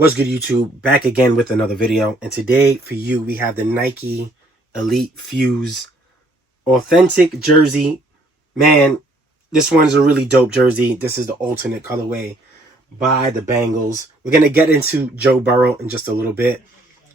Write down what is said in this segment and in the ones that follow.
What's good, YouTube? Back again with another video. And today for you, we have the Nike Elite Fuse Authentic Jersey. Man, this one's a really dope jersey. This is the alternate colorway by the Bengals. We're going to get into Joe Burrow in just a little bit.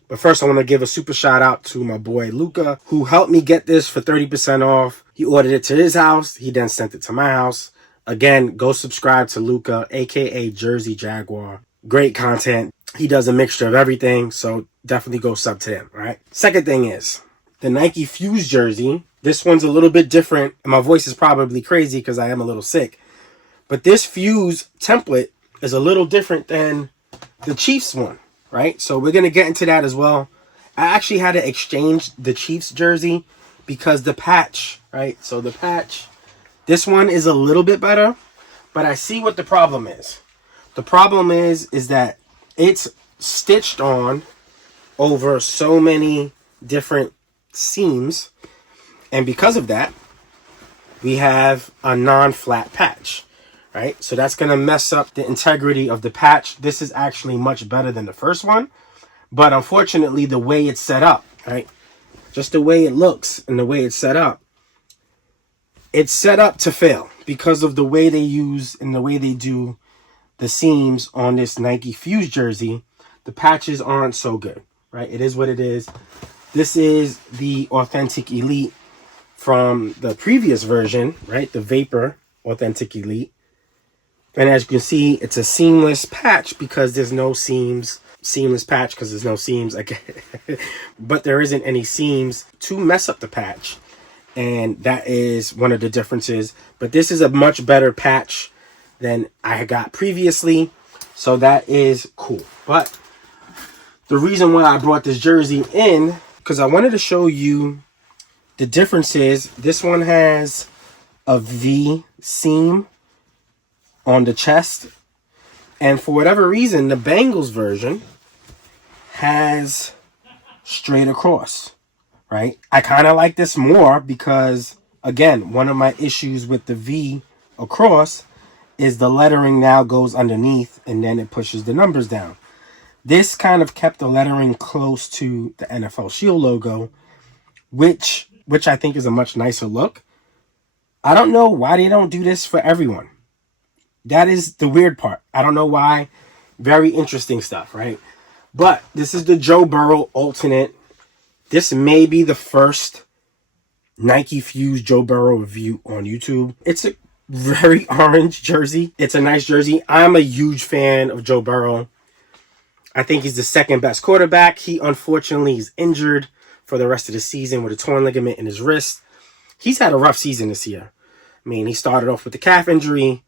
But first, I want to give a super shout out to my boy Luca, who helped me get this for 30% off. He ordered it to his house. He then sent it to my house. Again, go subscribe to Luca, aka Jersey Jaguar. Great content. He does a mixture of everything, so definitely go sub to him, right? Second thing is the Nike Fuse jersey. This one's a little bit different, and my voice is probably crazy because I am a little sick. But this Fuse template is a little different than the Chiefs one, right? So we're going to get into that as well. I actually had to exchange the Chiefs jersey because the patch, right? So the patch, this one is a little bit better, but I see what the problem is. The problem is that it's stitched on over so many different seams. And because of that, we have a non-flat patch, right? So that's going to mess up the integrity of the patch. This is actually much better than the first one. But unfortunately, the way it's set up, right? Just the way it looks and the way it's set up to fail because of the way they use and the way they do the seams on this Nike Fuse jersey. The patches aren't so good, right? It is what it is. This is the Authentic Elite from the previous version, right? The Vapor Authentic Elite. And as you can see, it's a seamless patch because there's no seams. Seamless patch because there's no seams. But there isn't any seams to mess up the patch. And that is one of the differences. But this is a much better patch than I got previously, so that is cool. But the reason why I brought this jersey in, because I wanted to show you the differences. This one has a V seam on the chest, and for whatever reason, the Bengals version has straight across, right? I kind of like this more because, again, one of my issues with the V across is the lettering now goes underneath and then it pushes the numbers down. This kind of kept the lettering close to the NFL Shield logo, which I think is a much nicer look. I don't know why they don't do this for everyone. That is the weird part. I don't know why. Very interesting stuff, right? But this is the Joe Burrow alternate. This may be the first Nike Fuse Joe Burrow review on YouTube. It's a very orange jersey. It's a nice jersey. I'm a huge fan of Joe Burrow. I think he's the second best quarterback. He unfortunately is injured for the rest of the season with a torn ligament in his wrist. He's had a rough season this year. I mean, he started off with the calf injury,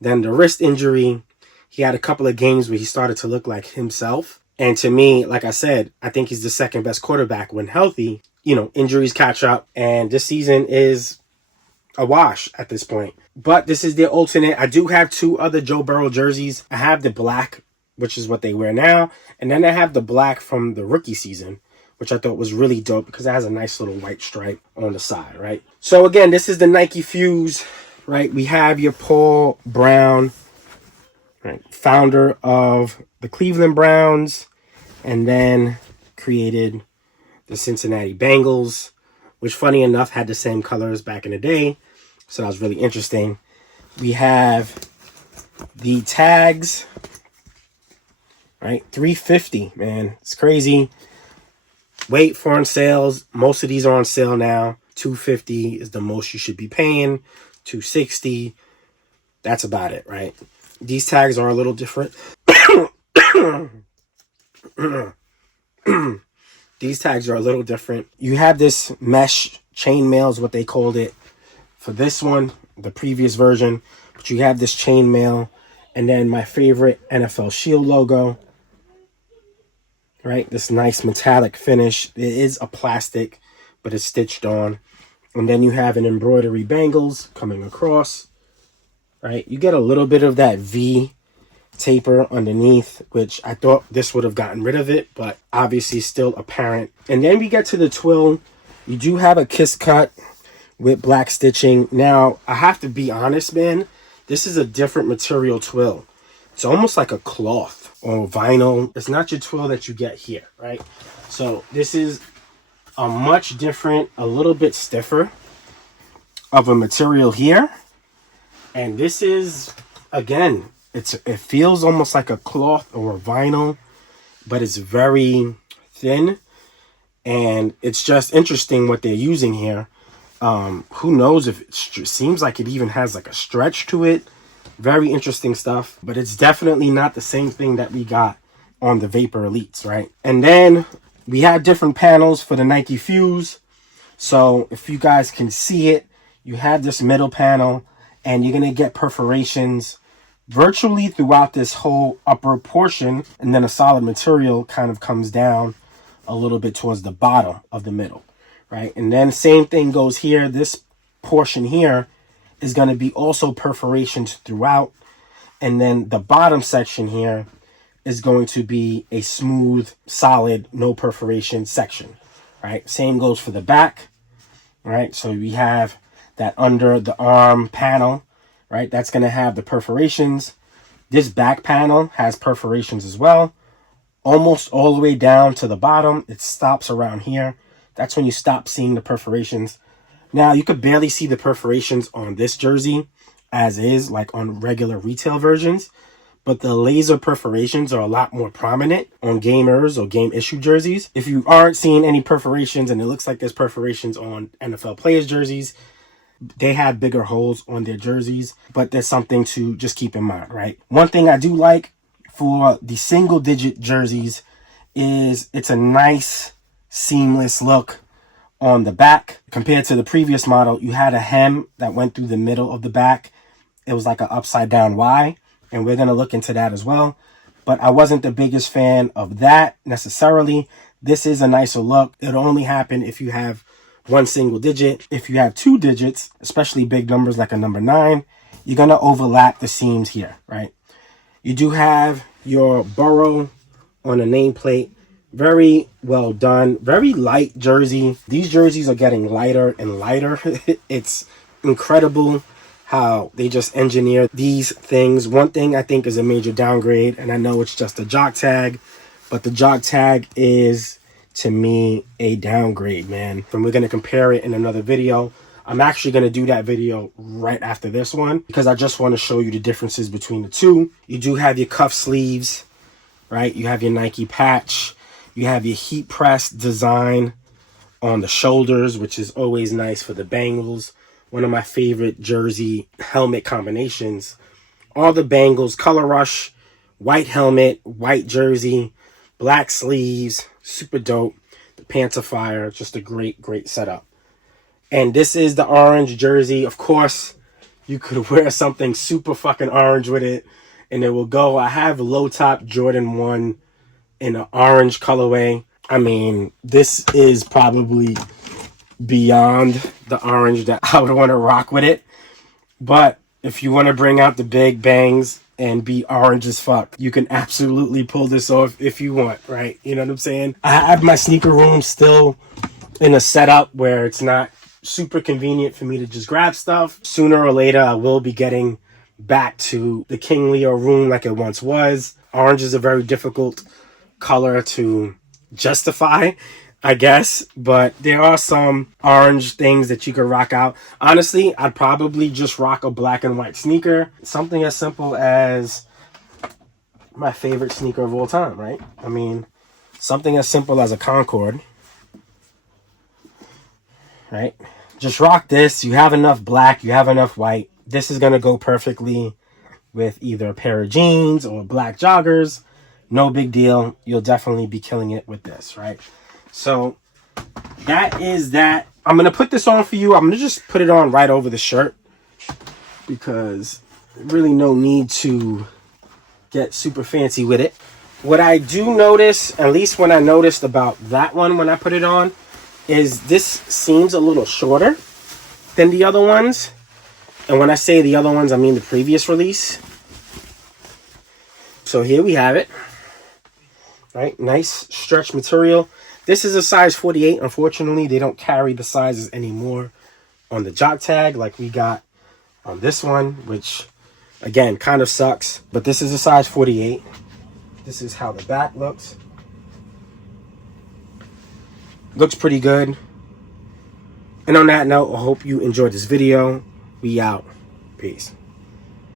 then the wrist injury. He had a couple of games where he started to look like himself. And to me, like I said, I think he's the second best quarterback when healthy. You know, injuries catch up, and this season is a wash at this point. But this is their alternate. I do have two other Joe Burrow jerseys. I have the black, which is what they wear now, and then I have the black from the rookie season, which I thought was really dope because it has a nice little white stripe on the side, right? So again, this is the Nike Fuse, right? We have your Paul Brown, right, founder of the Cleveland Browns, and then created the Cincinnati Bengals, which funny enough had the same colors back in the day. So that was really interesting. We have the tags, right? $350, man. It's crazy. Wait for on sales. Most of these are on sale now. $250 is the most you should be paying. $260. That's about it, right? These tags are a little different. These tags are a little different. You have this mesh chainmail is what they called it for this one, the previous version. But you have this chainmail, and then my favorite NFL Shield logo, right? This nice metallic finish. It is a plastic, but it's stitched on. And then you have an embroidery Bengals coming across, right? You get a little bit of that V taper underneath, which I thought this would have gotten rid of it, but obviously still apparent. And then we get to the twill. You do have a kiss cut with black stitching. Now, I have to be honest, man. This is a different material twill. It's almost like a cloth. or vinyl. It's not your twill that you get here, right? So this is a much different, a little bit stiffer of a material here. And this is, again, it feels almost like a cloth or a vinyl, but it's very thin. And it's just interesting what they're using here. Who knows if it seems like it even has like a stretch to it. Very interesting stuff, but it's definitely not the same thing that we got on the Vapor Elites, right? And then we have different panels for the Nike Fuse. So if you guys can see it, you have this middle panel and you're going to get perforations virtually throughout this whole upper portion. And then a solid material kind of comes down a little bit towards the bottom of the middle, right? And then same thing goes here. This portion here is going to be also perforations throughout. And then the bottom section here is going to be a smooth, solid, no perforation section, right? Same goes for the back, right? So we have that under the arm panel, right? That's going to have the perforations. This back panel has perforations as well, almost all the way down to the bottom. It stops around here. That's when you stop seeing the perforations. Now, you could barely see the perforations on this jersey as is, like on regular retail versions. But the laser perforations are a lot more prominent on gamers or game issue jerseys. If you aren't seeing any perforations and it looks like there's perforations on NFL players' jerseys, they have bigger holes on their jerseys. But there's something to just keep in mind, right? One thing I do like for the single-digit jerseys is it's a nice, seamless look on the back. Compared to the previous model, you had a hem that went through the middle of the back. It was like an upside down Y, and we're going to look into that as well. But I wasn't the biggest fan of that necessarily. This is a nicer look. It'll only happen if you have one single digit. If you have two digits, especially big numbers like a number 9, you're going to overlap the seams here, right? You do have your Burrow on a nameplate. Very well done. Very light jersey. These jerseys are getting lighter and lighter. It's incredible how they just engineer these things. One thing I think is a major downgrade, and I know it's just a jock tag, but the jock tag is, to me, a downgrade, man. And we're going to compare it in another video. I'm actually going to do that video right after this one because I just want to show you the differences between the two. You do have your cuff sleeves, right? You have your Nike patch. You have your heat press design on the shoulders, which is always nice for the Bengals. One of my favorite jersey helmet combinations. All the Bengals, color rush, white helmet, white jersey, black sleeves, super dope. The pants are fire, just a great, great setup. And this is the orange jersey. Of course, you could wear something super fucking orange with it, and it will go. I have low top Jordan 1 in an orange colorway. I mean, this is probably beyond the orange that I would want to rock with it. But if you want to bring out the big bangs and be orange as fuck, you can absolutely pull this off if you want, right? You know what I'm saying? I have my sneaker room still in a setup where it's not super convenient for me to just grab stuff. Sooner or later, I will be getting back to the King Leo room like it once was. Orange is a very difficult color to justify, I guess, but there are some orange things that you could rock out. Honestly, I'd probably just rock a black and white sneaker. Something as simple as my favorite sneaker of all time, right? I mean, something as simple as a Concord, right? Just rock this. You have enough black, you have enough white. This is going to go perfectly with either a pair of jeans or black joggers. No big deal. You'll definitely be killing it with this, right? So that is that. I'm going to put this on for you. I'm going to just put it on right over the shirt because really no need to get super fancy with it. What I do notice, at least when I noticed about that one when I put it on, is this seems a little shorter than the other ones. And when I say the other ones, I mean the previous release. So here we have it. Right, nice stretch material. This is a size 48. Unfortunately, they don't carry the sizes anymore on the jock tag like we got on this one, which again kind of sucks. But this is a size 48. This is how the back looks. Looks pretty good. And on that note, I hope you enjoyed this video. We out. Peace.